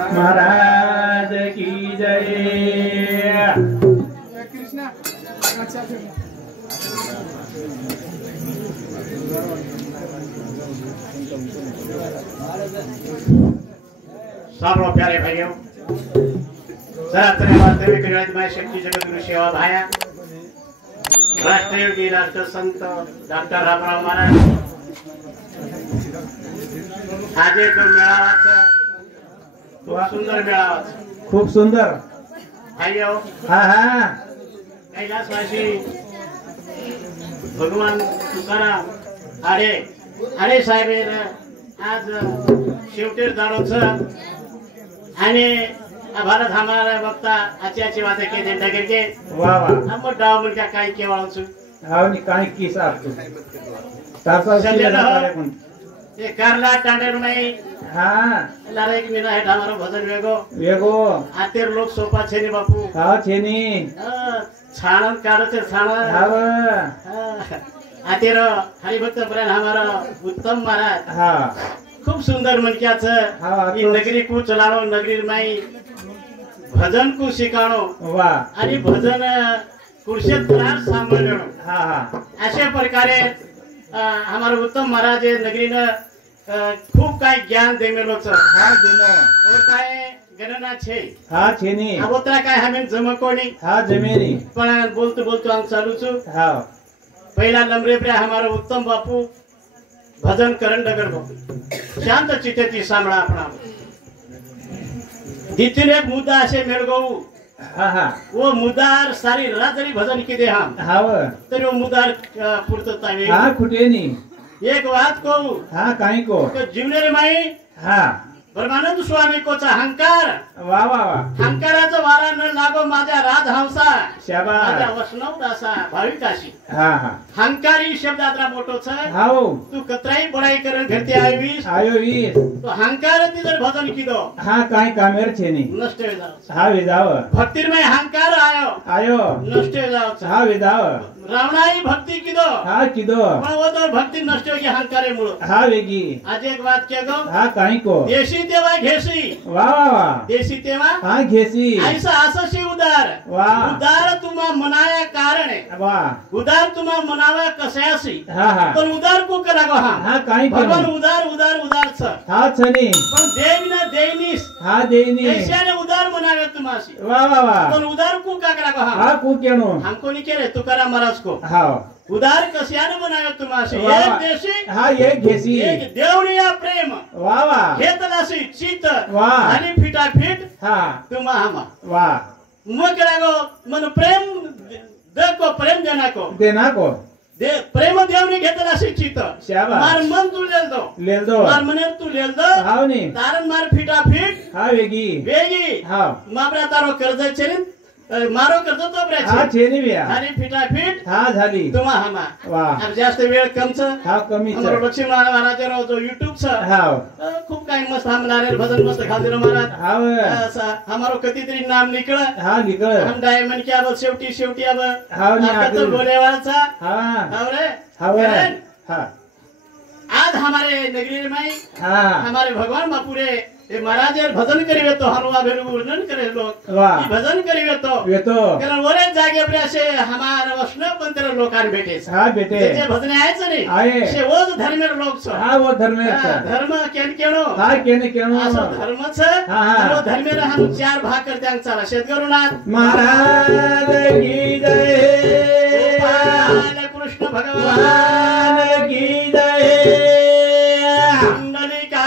महाराज की जय। कृष्णा सर्व प्यारे भाइयों, वास्तविक शक्ति जगत गुरु सेवा भाया राष्ट्रीय योगी राष्ट्र संत डॉक्टर रामराव महाराज आज एक मेळावा खूप सुंदर मेळावा खूप सुंदर भाइयों। हा हा कैलासवासी भगवान तुकाराम आडे साहेब आज शेवटेर दाडोच आणि भारत हमारा बघता आची वाते के दिन डगर के वाह वाह हम डाव मुलका काय केवाळू आवनी काय की सारतो तासा ये करला टांडर में हाँ लारे एक मिना है हमारा भजन वेगो वेगो आतेर लोग सोपा छेनी बापू हाँ छेनी छाणन काढते छाणन हाँ आतेर हरिभक्त प्रण हमारा उत्तम महाराज हाँ खूब सुंदर मनक्याच हाँ ई नगरी को चलानो नगरी में भजन को सिकाणो वाह आणि भजन कुर्शेत्रार सांभाळणं हाँ हाँ अशा प्रकारे हमारा उत्तम महाराज नगरीनं खूप काय ज्ञान देमेलोच हाँ देनो और काय गणना छे हाँ छेनी अबोत्रा काय हमें जमकोणी हाँ जमेनी पण बोलतो बोलतो आम चालू छु हाँ पहिला नंबरे पे हमारा उत्तम बापू भजन करण डगर बापू शांत चित्तेची सांभळा आपणा तिथून एक मुद्दा असे मेळगवू हाँ हाँ वो मुदार सारी रात जरी भजन की दे हम हाँ तरी वो मुदार पुरता हाँ खुटेनी एक बात कहू हाँ कहीं को जीवनेर माई हाँ ब्रह्मानंद स्वामी कोचा हंकार वाह वाह वाह हंकाराचा वारा न लागो माझ्या राजहंसा शाबास माझ्या वैष्णव दासा भाविकाशी हाँ हाँ हंकारी शब्दात्रा मोठो छ हाँ तू कतराई बड़ाई करण घरते आवीस आयो वीस तो हंकार ती जर भजन की दो हाँ कहीं कामेर छेनी नष्ट हो जाओ हाँ विदाव भक्तिमय हंकार आयो आयो नष्ट हो जाओ हाँ विदाव रावणाई भक्ति की दो हाँ किदो पण वो तो भक्ति नष्ट हो गई हंकारे मुळे हाँ वेगी आज एक बात क्या गो हाँ कहीं को देशी तेवा घेसी वाह वाह वाह देशी तेवा हाँ घेसी ऐसा आसशी उदार वाह उदार तुम्हा मनाया कारण है वाह उदार तुम्हा मनावा कशासी हाँ हाँ पण उदार को करा गो हा हाँ कहीं भगवान को उदार उदार उदार छ हाँ छनी पण देव ना देवनीस हाँ देनी ऐशाने उदार मनावे तुम्हासी वाह वाह वाह पण उदार को का करा गो हा हाँ को केनो हमको नहीं करे तुकाराम महाराज को हाँ उदार कशाने मनावे तुम्हासी वाह, एक वाह। देशी हाँ ये घेसी एक देवनिया प्रेम वाह वाह घेतलासी चित वाह। आणि फिटाफिट हाँ तुम्हा हमा वाह मग करा गो मन प्रेम देखो प्रेम देना को देना को दे प्रेम देवनी घेतला शिक्षित शाबास। मार मन तू लेल दो लेल दो मार मने तू लेल दो हाँ नी तारन मार फिटाफिट हाँ वेगी वेगी हाँ माबरा तारो कर्ज छेन मारो कर्ज तो ब्रे हाँ छेनी बिया आणि फिटाफिट हाँ झाली तुम्हा हमा वाह अब जास्त वेळ कम छ हाँ कमी हमरो छ लक्ष्मी महाराज जो YouTube छ हाँ खूप काही मस्त हमलारे भजन मस्त खालदिरो महाराज हाँ हमारो कितीतरी नाम निकळ हाँ निकल हम डायमंड की अब शेवटी अब हाँ नी आपका तो आगे गोलेवालचा हाँ अरे हाँ हाँ आज हमारे नगरी में हाँ हमारे भगवान बापूरे ये महाराज यार भजन करिवे तो हनुमा भेरु वर्णन करे लोग वाह ये भजन करिवे तो ये तो कारण वरे जागे पर से हमारे वैष्णव पंथर लोकान भेटे हाँ बेटे त्याचे भजन आहेच नाही आहे शे वोज धर्मेर लोक छ हाँ वो धर्म है हा, धर्म केन केनो हाँ केने केनो असो धर्म छ हाँ, हाँ। वो धर्मेर हम चार भाग करते अंग चला शेतकरुनाथ महाराज की जय गोपाल कृष्ण भगवान भगवान की जय कुंडलिका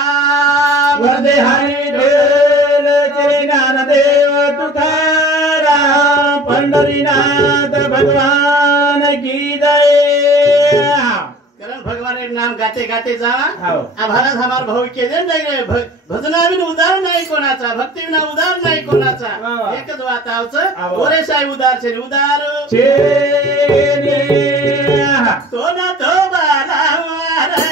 वरदे हरि ढोल श्री ज्ञानदेव तुकाराम पंढरीनाथ भगवान की जय कारण भगवान एक नाम गाते गाते जावा हाव आभारात हमार भाऊ के दे नाही भजनाविन उदार नाही कोणाचा भक्तीविना उदार नाही कोणाचा वा, वा. एकच वात आवच आव. ओरे साई उदार छे उदार छेने तो ना तो बाला मारे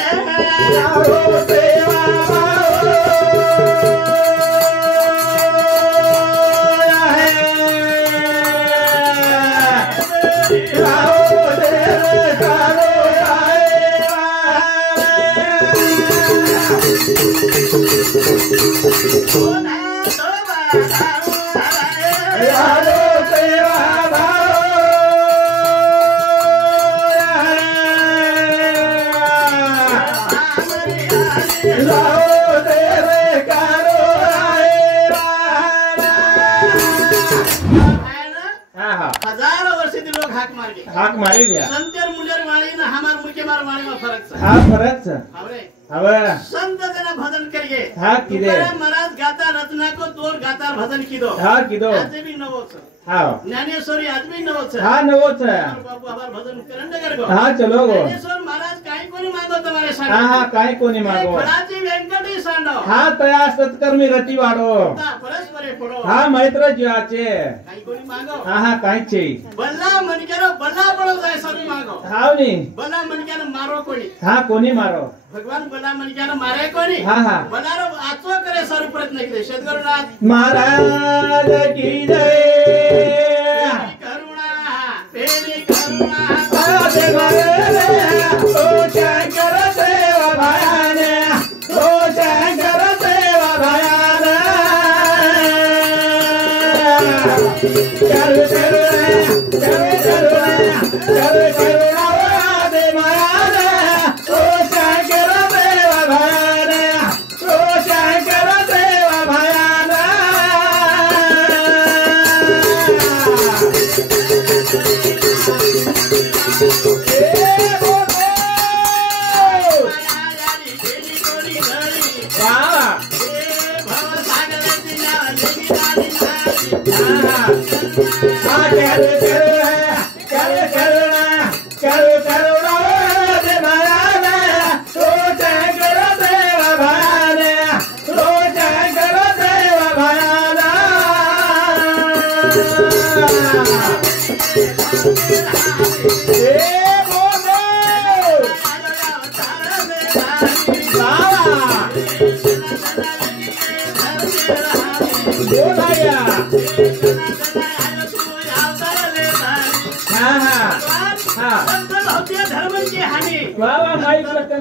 हजारों वर्ष ती लोग हाक मार गए हाक मारी दिया संतेर मुलेर वाणी ना हमार मुके मार वाणी में फरक छ हा फरक छ हमरे હવે संत जना भजन करिए हा किदे तुकाराम महाराज गाता रत्ना को तोर गाता भजन कीदो हा कीदो आज भी नवो छ હા ज्ञानेश्वरी आज भी नवो छ હા નવો છે बाबू हमार भजन करंडगर गो હા ચલો ગો ज्ञानेश्वर महाराज काई कोनी मागो तुम्हारे साथ હા હા કાઈ કોની માગો खडाची व्यंकटेश सांडो હા તયા સત્કર્મી રતિ વાળો ता परस्परे पडो હા મૈત્ર જીવાचे काई कोनी मागो હા હા કાઈ છે बल्ला मनकेरो बल्ला पडो जाय सरी मागो હાવ ની बल्ला मनकेरो मारो कोनी હા કોની મારો भगवान बल्ला मनकेरो मारे कोनी હા હા बल्लारो आचो करे सर प्रयत्न केले सद्गुरुनाथ महाराज की जय करुणा तेरी करुणा पादे मारे ओ शंकर सेवा भयाने ओ शंकर सेवा भयाने चल करुणा दे मायाने ओ शंकर सेवा भयाने ओ शंकर सेवा भयाने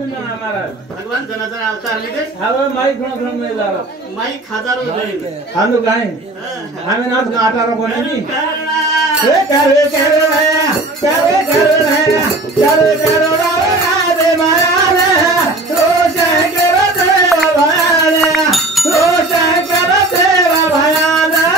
भगवान जनाचा अवतार लिखे माई खाजारो आम्ही काय आम्ही नाच गाठारा बोलली हे करे दे मायाने ओ शंकर देवा भयाने ओ शंकर देवा भयाने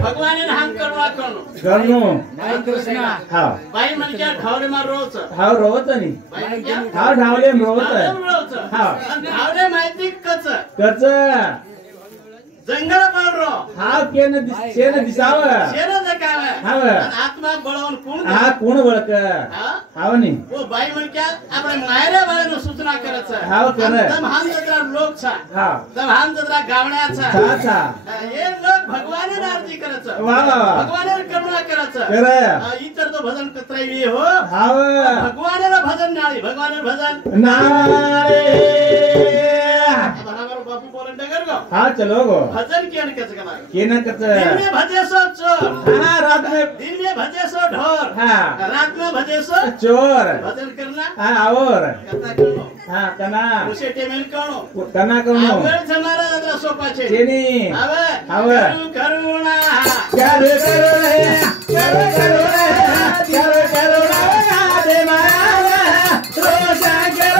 भगवान हम करवा करनो हाँ भाई मन क्या ढावले मार रोज हाँ रोज नहीं भाई क्या हाँ ढावले में रोज हाँ ढावले माहिती कच जंगल पर रो हाँ शेन दिसाव शेन जकाव हाँ आत्मा बळवून कोण हाँ कोण बळक हाँ नहीं वो भाई मन क्या આપણે માયરે વાળાનો સૂચના કરે છે हाँ करे તમ हम जत्रा लोक छ हाँ तम हम जत्रा गावण्या छ छा ये लोग भगवान आरती करे छ वाह वाह भगवान करुणा करे छ करे इतर तो भजन कतराई हो हाँ भगवान भजन नाळी भगवान भजन नाळे बराबर बापू बोलन डगर गो हाँ चलो गो भजन केन कच कला केन कच दिन में भजे सो चोर हाँ रात में दिन में भजे सो ढोर हाँ रात में भजे सो चोर भजन करना हाँ और कथा करो हाँ कना उसे टेमेल करो कना करो आवळ जमारा जत्रा सोपा छे जेनी आवे आवे करुणा करे करुणा दे माया रो शंकर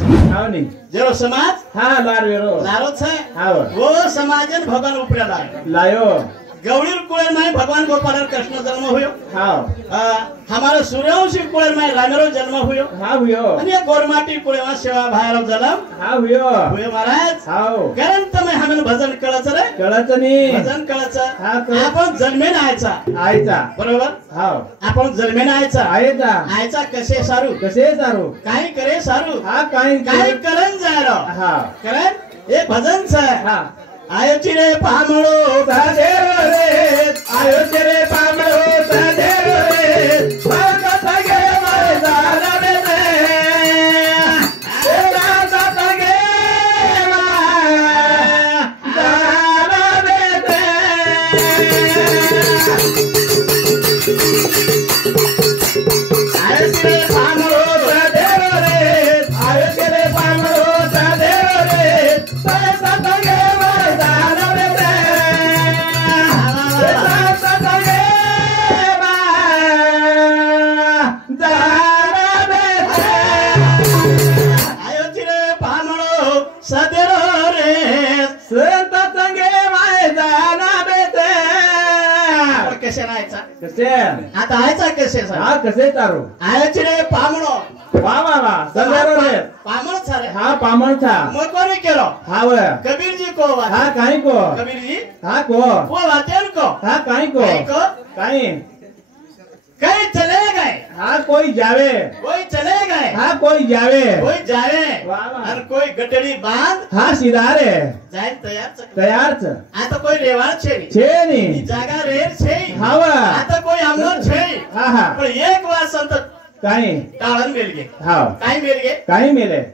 करो हाव नी जेरो समाज हा लार वेरो लारो छे हाव वो समाजन भगवान उपरे लायो लायो गौरी कुळेर में भगवान गोपाल कृष्ण जन्म हुयो हाव हमारे सूर्यवंशी कुळेर में रामेरो जन्म हुयो हा हुयो आणि या गोरमाटी कुळेवा सेवा भायरो जन्म हा हुयो हुयो महाराज हाव कारण तुम्ही हमें भजन कळच रे कळत नी भजन कळच हा, कळत. आपण जन्मेन आयचा आयचा बरोबर हाव आपण जन्मेन आयचा आयचा आयचा कसे सारू कसे सारू काय करे सारू हा काय काय करन जायरो हा कारण हे भजन छे हा आयोची रे पामळो सादेव रे आयो तेरे पामळो सादेव रे पागत गे मैदान में तेरा साथ गे मैदान में आयो तेरे पामळो सादेव रे आयो तेरे पामळो सादेव रे पागत गे कसे राहायचा कसे आता आयचा कसे हा कसे तारू आयाची रे पामणो वा वा वा सगळं रे पामण सारे हा पामण था मग कोणी केलो हा व कबीरजी को वाचे हा काही को कबीरजी हा को वाचन को हा काही को को काही कहीं चले गए हा कोई जावे कोई चले गए हा कोई जावे कोई जावे वाह, वाह. और कोई गटड़ी बांध हा सीधा रे जाए तैयार तयार छ आता कोई रेवाड़ छे छे नी ઈ જાગા રેર છે હા વા आता कोई अमर छे हा हा पण एक વાર संत काही टाळन मेल गे हा काय मेल गे काही मेले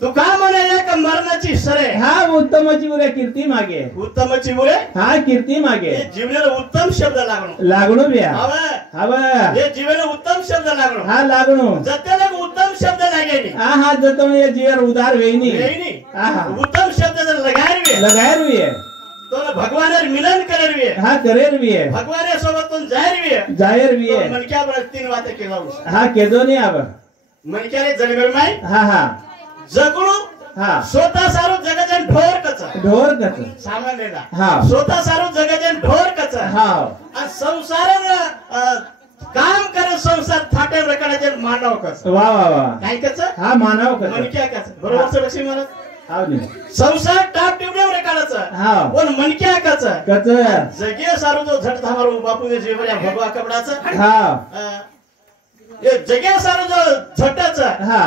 तू का म्हणे एक मरणाची सरे हा उत्तमची उरे कीर्ती मागे उत्तमची मुळे हा कीर्ती मागे हे जीवनाला उत्तम शब्द लागणो लागणो बिया हवे हवा हे जीवनाला उत्तम शब्द लागणो हा लागणो जत्याला उत्तम शब्द लागेनी हा हा जतो ये जीवर उदार वेईनी वेईनी आहा. उत्तम शब्द जर लगारवे लगायर भी है तो भगवान मिलन कररवे हा करेर भी है भगवान सोबत तुम जायरवे जायर भी तो है मन क्या बरस तीन बातें केलाऊ हा केदो नहीं अब मन क्या रे जगमेर माय हा हा जगणू हा स्वतः सारू जगजन ढोर कच ढोर कच सामान्यला हा. स्वतः सारू जगजन ढोर कच हा आणि संसार काम करे संसार थाटे रकडाचे मानव कच वा वा वा काय कच हा मानव मन कच क्या कच बरोबर से लक्ष्मी महाराज हाव नी संसार टाप टिवड्यावर रकडाच हा पण मन क्या कच कच जगे सारू जो झट थामारो बापू ने जीवल्या भगवा कपडाच हा ये जगे सारू जो झटच हा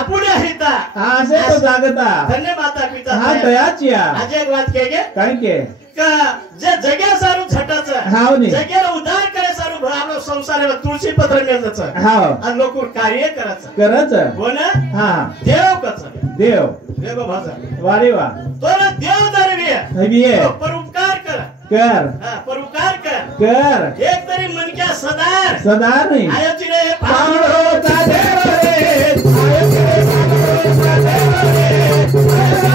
आपुणे हिता हा असे तो जागता धन्य माता पिता हा तयाचिया आज एक बात केगे काय के का जे जग्या सारू झटाच हाव नी जग्याला उद्धार करे सारू आपलं संसाराला तुळशी पत्र मिळतच हाव आणि लोक कार्य करायचं करच कोण हा देव कच देव देव भजन वारे वा तो ना देव दरवी हवी आहे परोपकार कर कर परोपकार कर कर एक तरी मनक्या सदार सदार नाही आयोची रे पामळो सादेव रे आयो रे पामळो सादेव रे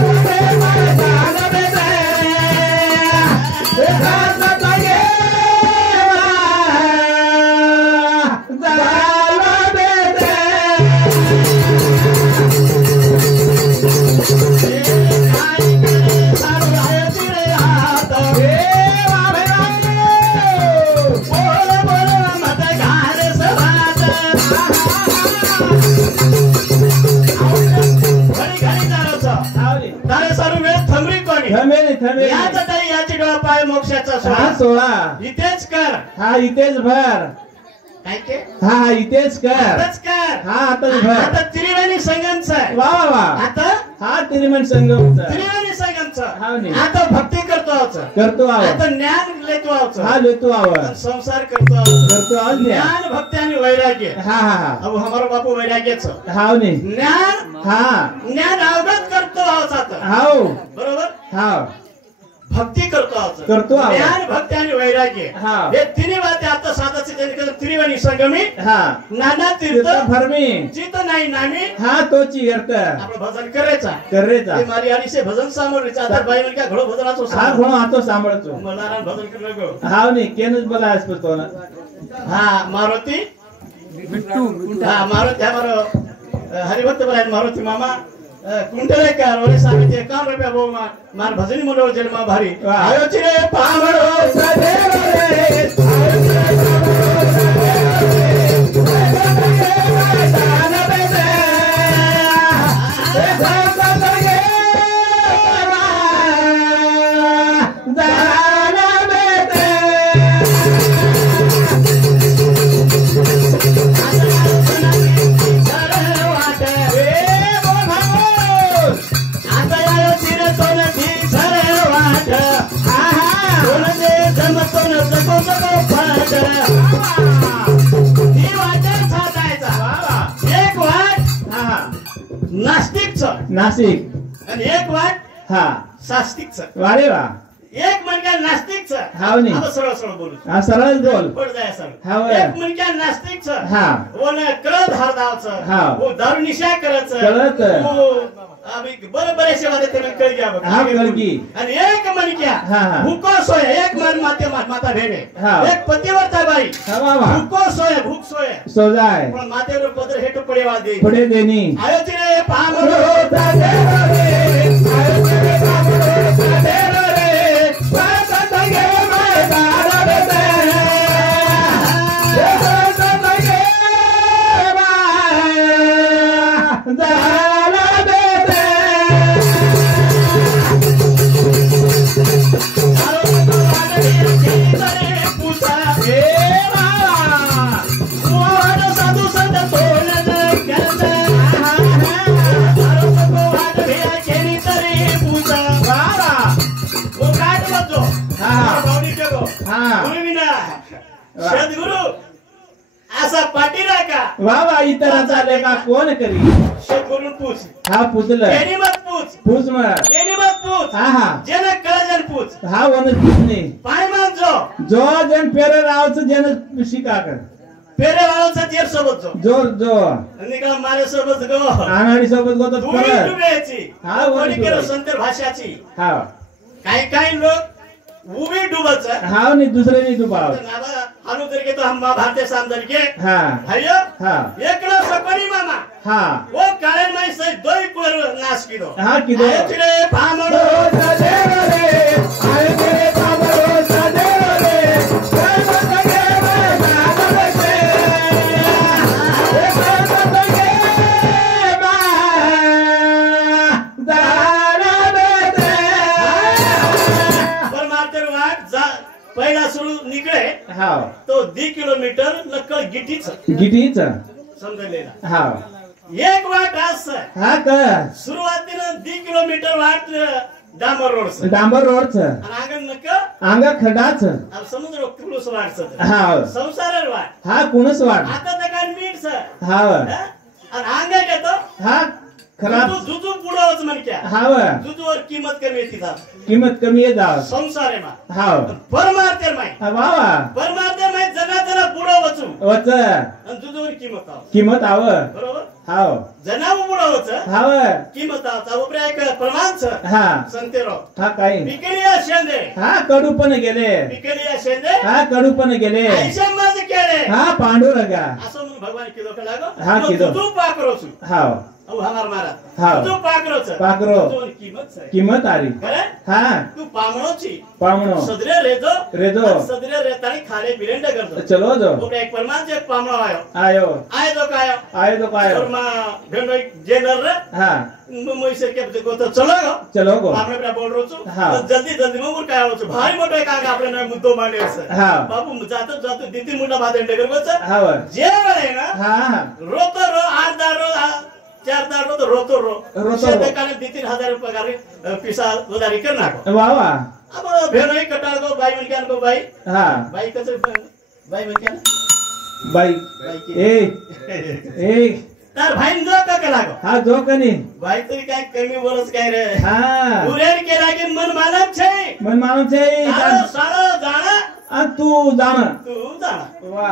मैदान में याचा ताई याची डोळा पाय मोक्षाचा हा सोळा इथेच कर हा इथेच भर काय ते हा हा इथेच कर आताच कर हा आताच भर आता त्रिवेणी संगमच आहे वा वा वा आता हा तिरुमन संगमचा त्रिवेणी संगमच हाव नी. आता भक्ती करतो आहोत करतो आव आता ज्ञान लेतो आहोत हा लेतो आव संसार करतो आहोत करतो आव ज्ञान भक्ती आणि वैराग्य हा हा हा अब हमारा बापू वैराग्यच हाव नी ज्ञान हा ज्ञान अवगत करतो आहोत आता हाव बरोबर हाव भक्ती करतो आहोत करतो आहोत. ज्ञान भक्ती आणि वैराग्य हा. हे तिन्ही बाते आता साधाचे त्रिवेणी संगमी हा नाना तीर्थ तीर्थ फरमी चित नाही नामी हा तोची अर्थ आपलं भजन करायचा करेचा ते मारी आडीसे भजन सामोरीचा आता बाई म्हणजे घडो भजनाचो हा घोणो हातो सांभाळतो मलारान भजन करलो गो हाव नी केनच बोला असतो तो ना हा मारुती हा मारुती हा मारो हरिभक्त बरायन मारुती मामा कुंटले का रोले सामी ते 51 रुपया बो मार भजनी मंडळ जन्मा भारी आयो चिरे पामडो सदेव रे नाशिक आणि एक वाट हा सास्तिकचं वारे वा एक म्हणजे नास्तिकचं हाव नी आता सरळ सरळ बोलू हा सरळ बोल पड जाय सरळ हाव एक म्हणजे नास्तिकचं हा वो न करत हरदावचं हा वो दारू निशा करायचं करत. वो आम्ही बरे सेवा देते मी कळ घ्या बघ हा कळगी आणि एक मनक्या हा, हा. भूको सोय एक मन माता भेणे हा. एक पतिव्रता बाई हा वा वा भूको सोय भूक सोय सोजाय पण मातेवर पत्र हेट पडे वादे पुढे देनी आयो तिरे पामडो सदेव रे आयो तिरे पामडो सदेव रे पासत गे मैदान रे पासत गे मैदान रे आरो तो वाडे रे पूसा ए मोहन साधू संत सोलन करता आरो तो वाडे केली तरी पूसा वारा वो काट बजो हा. भावनी केलो हा. गुरुविना सद्गुरु असा पाटीला का वा वा इतरांचा लेखा कोण करी सद्गुरु पूछ हा पुतलं केनी मत पूछ पूछ मग केनी मत पूछ हा हा जेने कळजन पूछ हा वन पूछने पाय मान जो जो जन पेरे रावचं जन शिका कर पेरे वाळचा जेर सोबत जो जो निघा मारे सोबत गो अनाडी सोबत गोत दुरी परत डुबायची हा, वर कोणी केलं डुबायची. संत भाषाची हा काही काही लोक उभी डुबायचं हाव नी दुसरे नी डुबाव नावा हानु तरी के तो हम भारतीय सामदर के हा हयो हा एकला सकरी मामा हा वो काळे माई सै दोई कुर नाश किदो हा किदो आयो तिरे पामडो सदेव रे आयो तिरे पामडो सदेव रे पासत गे मैदान रे पासत गे मैदान रे परमात्मा वाट जा पहिला सुरू निकळे हाव तो 2 किलोमीटर नक्कळ गिटीच गिटीच समजलेला हाव एक वाट असं हा का सुरुवातीला 2 किलोमीटर वाट डांबर रोड डांबर रोडच आणि आगन नक्क अंगा खडाच अब समुद्र कुलूस वाटच हाव संसार वाट हा कुणच वाट आता तर काय मीठ सर हाव आणि अंगा घेतो हा खराब जुजू बुडवच म्हणक्या हाव जुजूवर किंमत कमी येते जा किंमत कमी आहे जाव संसार आहे मा हाव परमार्थ माय हा वा वा परमार्थ माय जना जना बुडवच वच आणि जुजूवर किंमत आव किंमत आव बरोबर हाव जनाव बुडवच हाव किंमत आव उपरे एक प्रमाणच हा संतेरो हा काही पिकलिया शेंदे हा कडू पण गेले पिकलिया शेंदे हा कडू पण गेले आयशा माझ केले हा पांडुरंगा असं म्हणून भगवान किलो का लागो हा, किलो. तू पाकरोच हाव अहो हमार मारा हा. तू पाकरोच पाकरो. तुझी किंमत आहे किंमत आली खरं हा तू पामणोची पामणो सदरे रेजो रेजो. सदरे रेतानी खाले बिरेंड करतो चलो जो तो एक परमांच एक पामणो आयो आयो आय तो कायो आयो तो काय और मा भेंडो जेनर रे हा मोइसे के को तो चलो गो चलो गो આપણે પેલા બોલ રહ્યો છું હા. તો જલ્દી જલ્દી હું काय આવો છું ભારી મોટો એક આગે આપણે નય મુદ્દો માંડ્યો છે હા. બાપુ જાતો જાતો દીતી મુંડા બાદ એન્ડ કરવો છે हाव જે વળે ના हा रोतो रो 8 दार रो 4 दार रो तो रोतो रो रोतो शेते रो. काले 2-3 हजार पगार पिसा उधारी कर नाखो वा वा अब भेणोई कटाळ गो बाई मनक्यान गो बाई हा बाई कसे बाई मनक्यान बाई बाई की ए ए तार भाई जो का लागो हा जो कनी बाई तरी काय कमी बोलस काय रे हा उरेर के लागे मन मानत છે मन मानू છે તારો સાળો જાણા आ तू जाण तू जाणा वा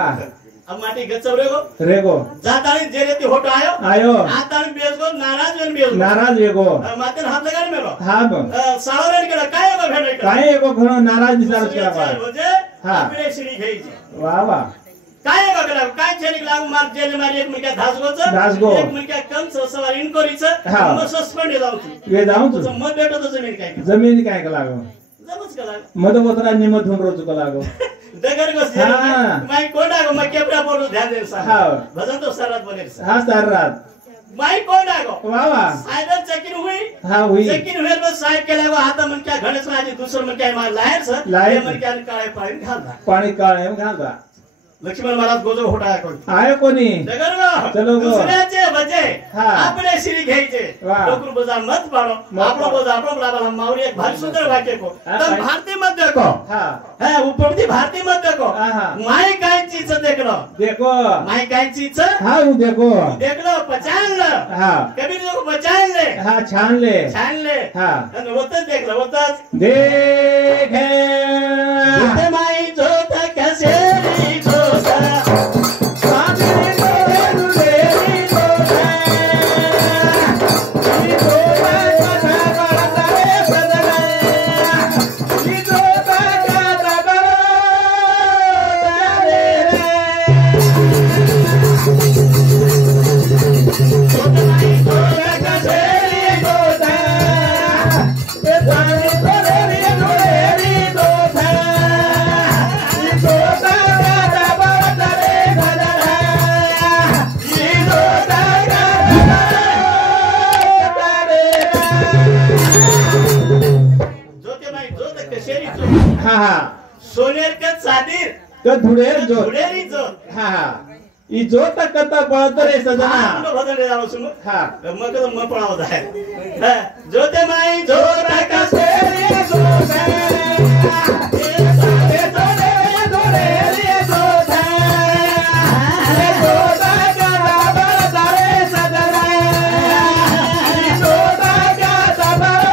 अब माटी गचवरे गो रेगो जातानी जे रेती होटो आयो आयो आतानी बेस गो नाराज वेन बेस नाराज वेगो माते हात लगानी मेरो हा ब साळो रेन केला काय गो भेटो काय एगो घणो नाराज दिसार केला बा म्हणजे हा. आपले शिडी घ्यायची वा वा काय बघला काय चेनिक लागू मार जेल मारी एक मुलगा धासगो. एक मुलगा कंच सवार इन्क्वायरीचं हा. मग सस्पेंड जाऊ वे जाऊन तू तुझं मत भेटत जमीन काय जमीन काय का लागो जमच का लाग मधोमधरा निमधून रोज का लागो दगर गोष्टी हा. माई कोंडागो मग केपरा बोलू ध्यान दे सा हा. भजन तो सरात बनेल सा हा सार रात माई कोंडागो वा वा साहेब चेकिन हुई हा हुई चेकिन हुई बस साहेब केला गो आता मन क्या गणेश राजी दुसरं मन काय मार लायर सर लायर. मन क्या काळे पाणी घालता पाणी काळे घालता लक्ष्मण महाराज गोजो होटा कोण आहे कोणी दगर चलो गो गो. दुसऱ्याचे बजे हा. आपले श्री घ्यायचे वा. लोकरू बजा मत पाडो मत आपलो पाडो. बजा आपलो लाभाला मावरी एक भारी सुंदर वाक्य को हा, तम काय? भारती मत देखो हा है उपरती भारती मत देखो हा, हा. माई काय चीज देखलो देखो माई काय चीज हा वो देखो देखलो पहचान लो हा कभी तो पहचान ले हा छान ले छान ले हा आणि होतच देखलं होतच देखे होते माई जोत कसे री जोत सामने डोळे दुलेरी डोळे ही डोळा कथा करता रे सदना ही डोळा कथा करता रे होते माई जोत कसे री डोळे ते सामने डोळे दुलेरी डोळे ही डोळा कथा करता रे सदना ही डोळा कथा करता रे जोते माई जोत कसे री जोत हा हा सोनेर का चादीर तो धुळेर जोत धुळेरी जोत हा हा ई जोत कथा पळत रे सजना हा भजन रे जाऊ सुनो हा मग तो मग पळावत आहे जोते माई जोत कसे रे जोत हे जोडे जोडे रे जोत हे जोत कथा पळत रे सजना ई जोत कथा पळत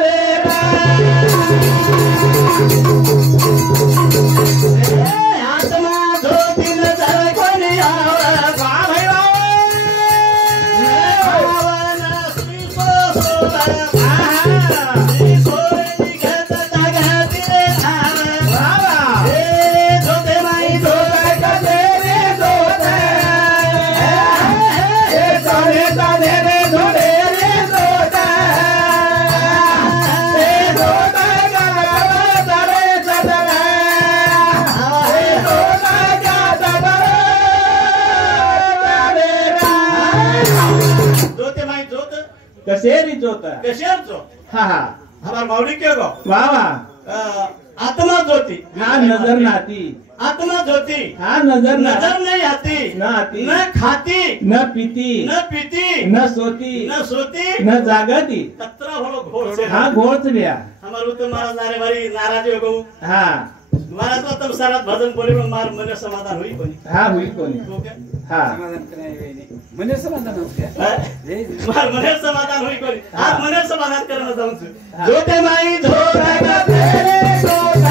रे आत्मा जोतीन जर कोणी आवा भाई भावन श्री सोला श्री सोनी घेत तागाती रे आवा हे जोते माई जोत कसे रे जोत हे सारे सारे रे जोडे रे जोत हे जोत गलबत रे सदना हे जोत गलबत रे जोते माई जोत कसे री जोत कशार जोत हा हा हमार माऊली के गो वा वा आत्मा जोती हा नजर नाती आत्मा जोती हा नजर नजर नहीं आती न आती न खाती न पीती न पीती न सोती न सोती न जागती कतरा होलो घोर से हा घोळच बिया हमार उत्तम महाराज नारे भरी नाराज हो गऊ हा महाराज तो तम सारात भजन बोले में मार मन समाधान हुई कोनी हा हुई कोणी तो क्या हा मने समाधान होते मार मन समाधान हुई कोनी आज मन समाधान करना जाऊं हा. जोते माई झोरा का तेरे जोत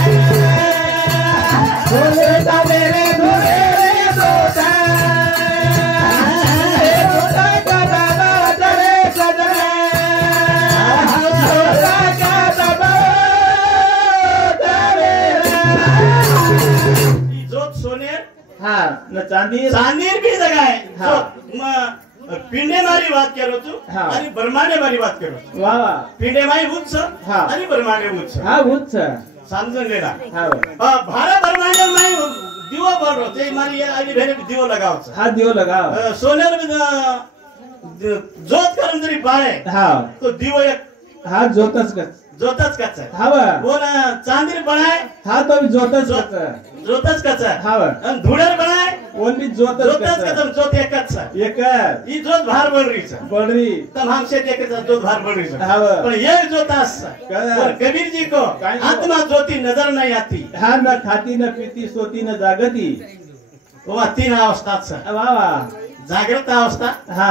झोले ता तेरे झोले रे जोत हे जोत का दादा तेरे सजना जोत का दादा तेरे ई जोत सोनेर हा न चांदी चांदीर भी जगह है हा. जोत म पिंडे मारी बात करो तू हा. आणि ब्रह्मांडे मारी बात करो वा वा पिंडे माई उच्च हा. आणि ब्रह्मांडे उच्च हा उच्च समजून लेना हा भारा ब्रह्मांड माई दिवो बोल ते मारी आली भेरे दिवो लगावच हा दिव लगाव सोन्यावर जोत करून जरी बाळे हा तो दिवो एक हा जोतच कच जोतच कच आहे हा वा बोल चांदीर बनाय हा तो भी जोतच कच जोतच कच आहे हा वा आणि धुळेर बनाय ओनली जोतच जोतच कच कच जोत एकच आहे एक ही जोत भार बनरीच बडरी तमाम शेत एकच जोत भार बनरीच हा वा पण ये जोतास काय? पर कबीर जी को काय? आत्मा ज्योति नजर नहीं आती हा न खाती न पिती सोती न जागती वो तीन अवस्था वा वा जागृत अवस्था हा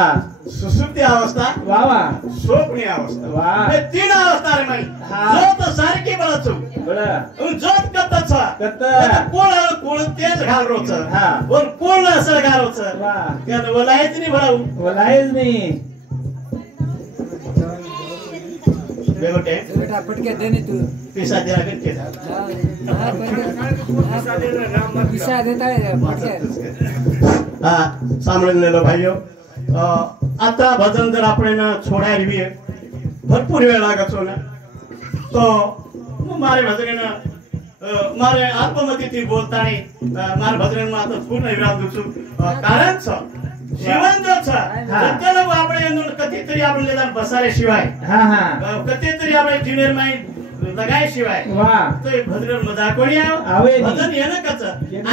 सुसुप्ती अवस्था वा वा स्वप्नी अवस्था वा. हे तीन अवस्था रे माई हा. जोत सारखी बळाचो बरं जोत कतच कत. कोण तेज घाल रोच हा. वर कोण असं घालवच वा त्यानं वलायच नाही भराऊ बोलायच नाही बेगोटे बेटा पटके देने तू पैसा दे रहा के पैसा देता है पटके हा सांभाळलेलो भाइयो आता भजन जर आपण छोडायला बी भरपूर वेळ लागतो ना तो मारे भजन मारे आत्ममती ती बोलतानी मारे भजन માં તો પૂર્ણ વિરામ દઉં છું કારણ છે જીવન જો છે જતલો આપણે એનું કતિતરી આપણે લેદાન બસારે શિવાય હા હા કતિતરી આપણે જીવન માં लगाय शिवाय वाह तो भजन मजा कोणी आवे भजन येना कच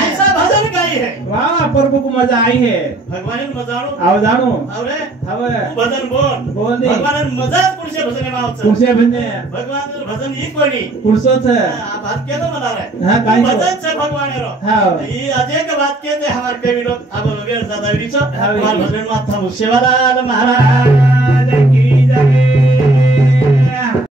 ऐसा भजन गाई है वाह प्रभु को मजा आई है भगवान मजाणो आव जाणो आवरे हवे भजन बोल दे भगवान मजा कुर्से भजन मावच कुर्से भजन भगवान भजन ही कोणी कुर्सो छे आ बात केलो मला रे हां काय भजन छे भगवान रो हां ई अजे के बात के ते हमार कवि लोग अब वगैरह ज्यादा विच हमार भजन माथा मुसेवालाल महाराज की जय